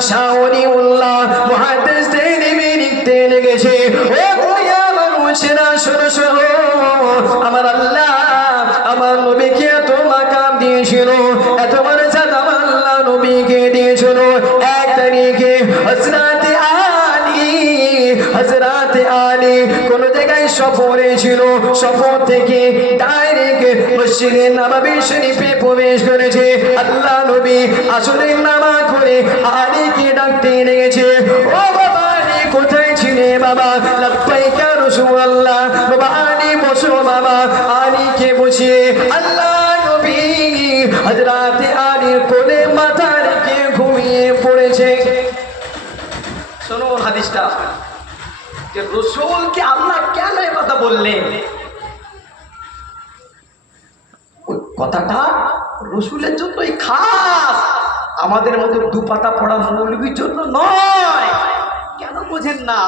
শাওনি উল্লাহ লেগেছে। ও মানুষেরা শোনো শোনো। আমার আল্লাহ, আমার নবীকে এত মাকাম দিয়েছিল। এত আমার আল্লাহ নবীকে দিয়েছিল। এক তারিখে কোন জায়গায় সফরে ছিল। সফর থেকে ডাইরেক্ট মসজিদে নববী শরীফে প্রবেশ করেছে। আল্লাহ নবী আসলে নামাজ পড়ে আলীকে ডাকতে লেগেছে ও বাবা আলী কোথায় ছিলে বাবা? লব্বাইকা রাসূলুল্লাহ, বাবা আলী বসো বাবা আলীকে বসিয়ে আল্লাহ নবী কোলে মাথা রেখে ঘুমিয়ে পড়েছে। শোনো হাদিসটা। যে রসুলকে আল্লাহ কেন এ কথা বললেন? কথাটা রসুলের জন্যই খাস। আমাদের মতো দু পাতা পড়া মৌলবীর জন্য নয়। কেন বোঝেন না?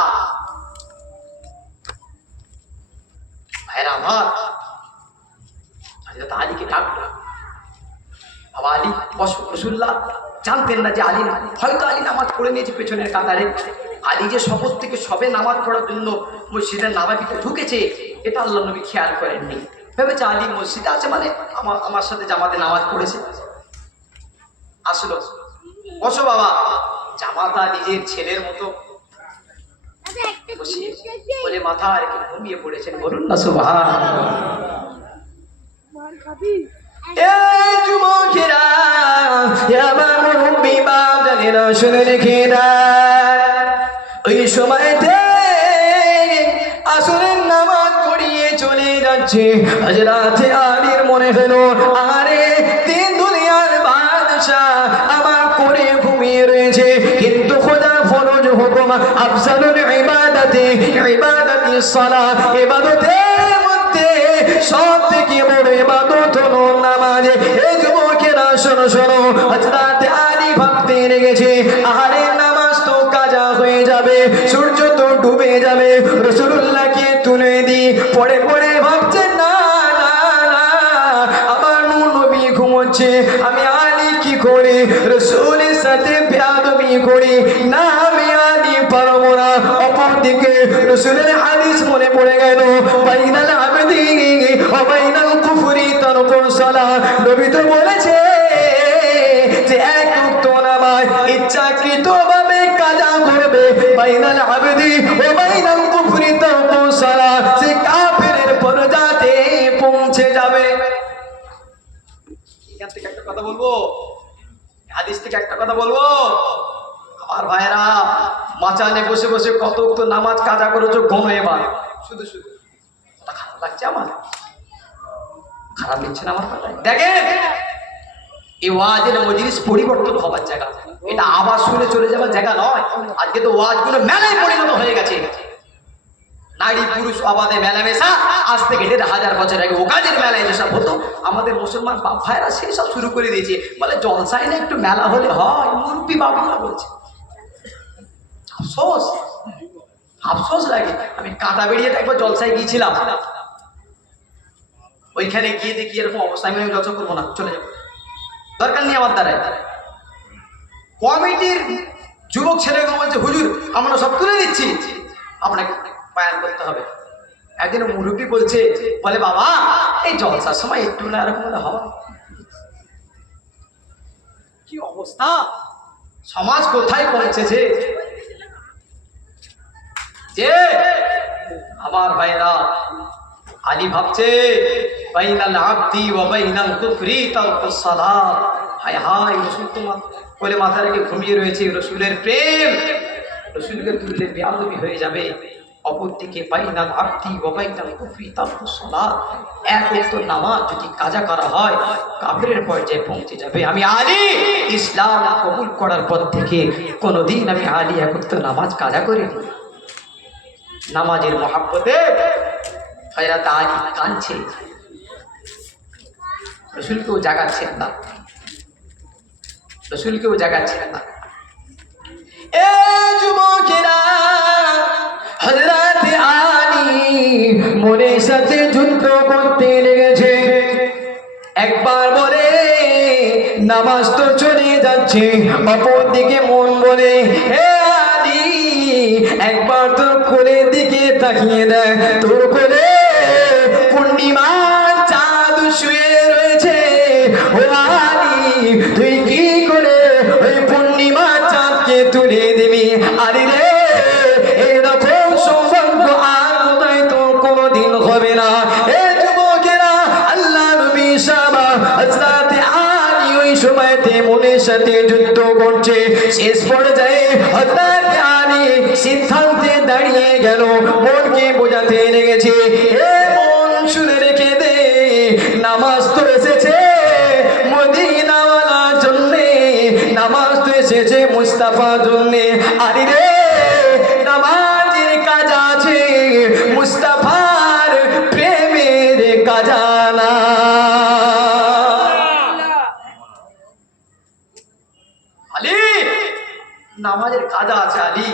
জানতেন না যে আলী হয়তো আলী নামাজ পড়ে নিয়েছে পেছনের কাতারে। আলী যে শপথ থেকে সবে নামাজ পড়ার জন্য মসজিদের নামাবিতে ঢুকেছে, এটা আল্লাহ নবী খেয়াল করেননি। ভেবেছে আলী মসজিদে আছে মানে আমার আমার সাথে জামাতে নামাজ পড়েছে। আসলো। বসো বাবা জামাতা নিজের ছেলের মতো। বসিয়ে বলে মাথা রেখে ঘুমিয়ে পড়েছেন বলুন না শুনে রেখে ওই সময়তে আসরের নামাজ পড়িয়ে চলে যাচ্ছে। হাজরাতে আলীর মনে হলো আরে বাদশাহ আমার করে ঘুমিয়ে রয়েছে। কিন্তু খোদা ফরজ হুকুম, আফসালুল ইবাদাতি ইবাদাতি সালাহ ইবাদতের মধ্যে সব থেকে বড় ইবাদত হলো নামাজ। এই যুবকেরা, শোনো শোনো, হযরত আলী ভাবতে লেগেছে আরে নামাজ তো কাজা হয়ে যাবে, সূর্য তো ডুবে যাবে, রাসূলুল্লাহকে তুলে দি পড়ে পড়ে করি, রসুলের সাথে বেয়াদবি করি, না আমি আলী পারব না। অপরদিকে রসুলের হাদিস মনে পড়ে গেল, বাইনাল কুফরি সালাহ নবী তো বলেছে যে এক ইচ্ছাকৃত ভাবে কাজা করবে। বাইনাল আবেদি অবাইনাল কুফরি তারকুর সালাহ সে কাফেরের পরজাতে পৌঁছে যাবে। এখান থেকে একটা কথা বলব? একটা কথা বলব? ভাইরা মাচানে বসে বসে কত নামাজ কাজা করেছ শুধু শুধু। খারাপ লাগছে আমার? খারাপ লাগছে না আমার দেখেন, এই ওয়াজের মজলিস পরিবর্তন হবার জায়গা। এটা আবার শুনে চলে যাওয়ার জায়গা নয়। আজকে তো ওয়াজগুলো মেলায় পরিণত হয়ে গেছে। নারী পুরুষ অবাধে মেলামেশা। আজ থেকে দেড় হাজার বছর আগে ও কাজের মেলায় যেসব হতো, আমাদের মুসলমান বাপ ভাইরা সেই সব শুরু করে দিয়েছে। বলে, জলসায় না একটু মেলা হলে হয়? মুরব্বী বাবুরা বলছে। আফসোস। আফসোস লাগে। আমি কাঁটা বেরিয়ে একবার জলসায় গিয়েছিলাম। ওইখানে গিয়ে দেখি এরকম অবস্থা। আমি জলসা করব না। চলে যাব। দরকার নেই আমার দ্বারাই কমিটির যুবক ছেলেগুলো বলছে, হুজুর, আমরা সব তুলে দিচ্ছি। আপনাকে বায়ান করতে হবে। একদিন মুরব্বী বলছে, বলে, বাবা, এই জলসার সময় একটু না এরকম হবে কি অবস্থা? সমাজ কোথায় পৌঁছেছে? যে আমার ভাইরা আলী ভাবছে, বাইনাল আব্দি ওয়া বাইনাল কুফরি তারকুস সালাত। হায় হায়, রসুল তোমার বলে, মাথা রেখে ঘুমিয়ে রয়েছে, রসুলের প্রেম। রসুলকে তুললে বেয়াদবি হয়ে যাবে। অপরদিকে বাইনাল ওয়া বাইনাল কুফরি এক নামাজ যদি কাজা করা হয় পর্যায়ে পৌঁছে যাবে। আমি আলী, ইসলাম কবুল করার পর থেকে কোনোদিন আমি আলী এক ওয়াক্ত নামাজ কাজা করিনি। নামাজের মহাব্বতে হয়রাত আলী কাঁদছে। রসুলকেও জাগাচ্ছেন না। রসুলকেও জাগাচ্ছেন না। এ যুবকেরা সাথে যুদ্ধ করতে লেগেছে। একবার বলে, নামাজ তো চলে যাচ্ছে অপর দিকে মন বলে, হে আলী, একবার তোর কোলের দিকে তাকিয়ে দেয় তোর কোলে পূর্ণিমা সাথে যুদ্ধ করছে। শেষ পর্যায়ে আলী সিদ্ধান্তে দাঁড়িয়ে গেল। মনকে বোঝাতে লেগেছে এ মন, শুনে রেখে দে, নামাজ তো এসেছে মদিনাওয়ালার জন্যে, নামাজ তো এসেছে মুস্তাফার জন্যে। আরে রে আলী, নামাজের কাজা আছে আলী।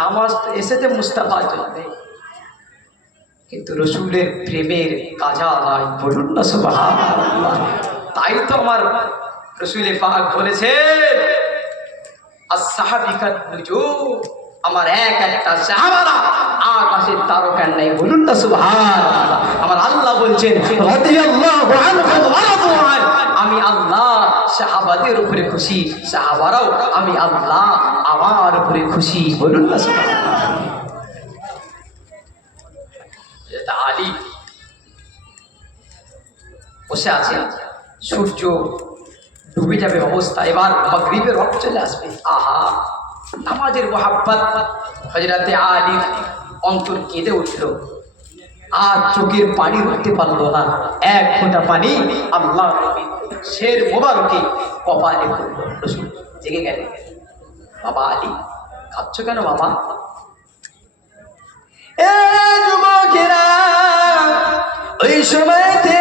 নামাজ এসেছে মুস্তাফার জন্য কিন্তু রসুলের প্রেমের কাজা নাই, বলুন না সুবহানাল্লাহ। তাই তো আমার রসুলে পাক বলেছে আমার এক একটা সাহাবারা আকাশের তারকার নাই, বলুন না সুবহানাল্লাহ। আমার আল্লাহ বলছেন আমি আল্লাহ সাহাবাদের উপরে খুশি, সাহাবারাও, আমি আল্লাহ, আমার উপরে খুশি। বলুন না আলী। বসে আছে। সূর্য ডুবে যাবে অবস্থা। এবার মাগরিবের রক্ত চলে আসবে। আহা! মোহাব্বত। হজরতে আলীর অন্তর কেঁদে উঠল। আর চোখের পানি উঠতে পারল না। এক ফোঁটা পানি আল্লাহ শের মোবারকে কপালে জেগে গেলেন বাবা আলী, কাঁদছো কেন বাবা? ওই সময়তে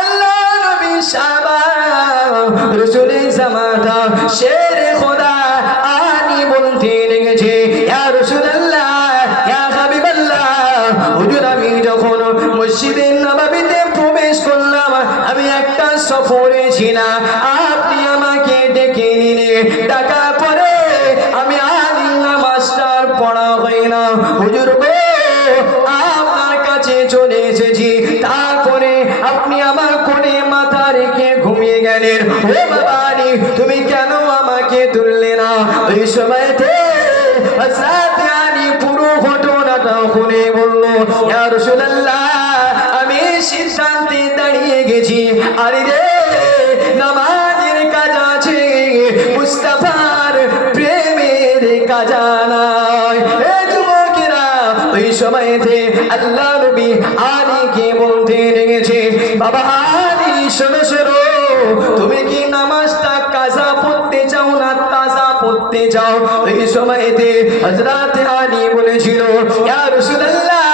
আল্লাহ নবী সাবা রসুলের জামাতা শের সফরে ছিলাম আপনি আমাকে ডেকে নিলে টাকা পরে আমি আদি নামাজটার পড়া হয় না। হুজুর আপনার কাছে চলে এসেছি, তারপরে আপনি আমার কোণে মাথা রেখে ঘুমিয়ে গেলেন। ও বাবা তুমি কেন আমাকে তুললে না? ওই সময়তে পুরো ঘটনাটা শুনে বলল আমি সিদ্ধান্তে দাঁড়িয়ে গেছি। আরে রে সময়তে আল্লাহ নবী আলীকে বলতে লেগেছে বাবা আলী, শোনো শোনো, তুমি কি নামাজটা কাজা পড়তে চাও না তাজা পড়তে চাও? ওই সময়তে হযরত আলী বলেছিল, ইয়া রাসূলুল্লাহ,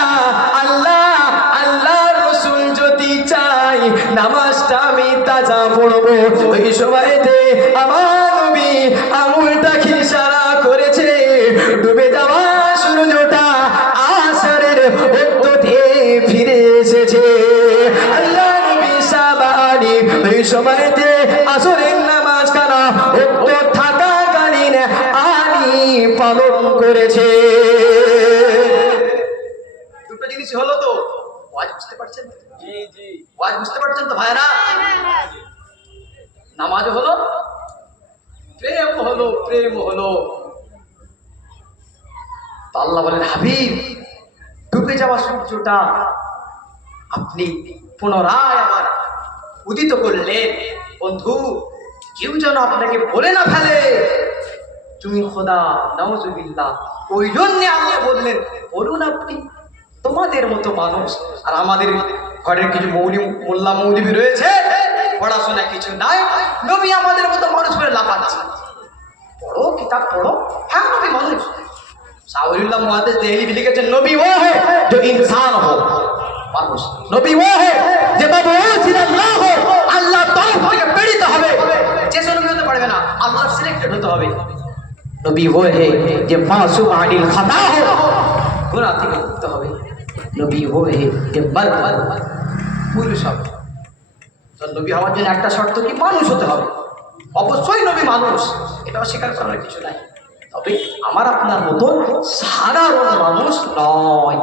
আল্লাহ আল্লাহ রসুল যদি চাই নামাজটা আমি তাজা পড়ব। ওই সময়তে আমার নবী আঙুলটা ইশারা করেছে। দুটো জিনিস হলো তো ওয়াজ বুঝতে পারছেন? জি জি। ওয়াজ বুঝতে পারছেন তো ভাইরা নামাজ হলো? প্রেম হলো প্রেম হলো। তো আল্লাহ বলেন হাবিব ডুবে যাওয়া সূর্যটা আপনি পুনরায় আবার উদিত করলেন। বন্ধু কেউ যেন আপনাকে বলে না ফেলে। তুমি খোদা নজুবিল্লা ওই জন্যে আপনি বললেন বলুন আপনি তোমাদের মতো মানুষ, আর আমাদের ঘরের কিছু মৌলি, মোল্লা মৌলিবি রয়েছে পড়াশোনা কিছু নাই, নবী আমাদের মতো মানুষ করে লাফাচ্ছে। পড়ো, কিতাব পড়ো হ্যাঁ নবী মানুষ। সাউরুল্লাহ মহাদেশ লিখেছেন, নবী ও হে, যে ইনসান হো মানুষ, নবী ও হে, যে বাবু আল্লাহ হো আল্লাহ তরফ থেকে পীড়িত হবে। যে সে নবী হতে পারবে না আল্লাহ সিলেক্টেড হতে হবে। নবী ও है যে মাসুম আনিল খাতা हो গুনাহ থেকে মুক্ত হবে নবী ও है যে বরবার পুরুষ হবে তো নবী হওয়ার জন্য একটা শর্ত কি মানুষ হতে হবে অবশ্যই নবী মানুষ এটা অস্বীকার করার কিছু নাই তবে আমার আপনার মতো সাধারণ মানুষ নয়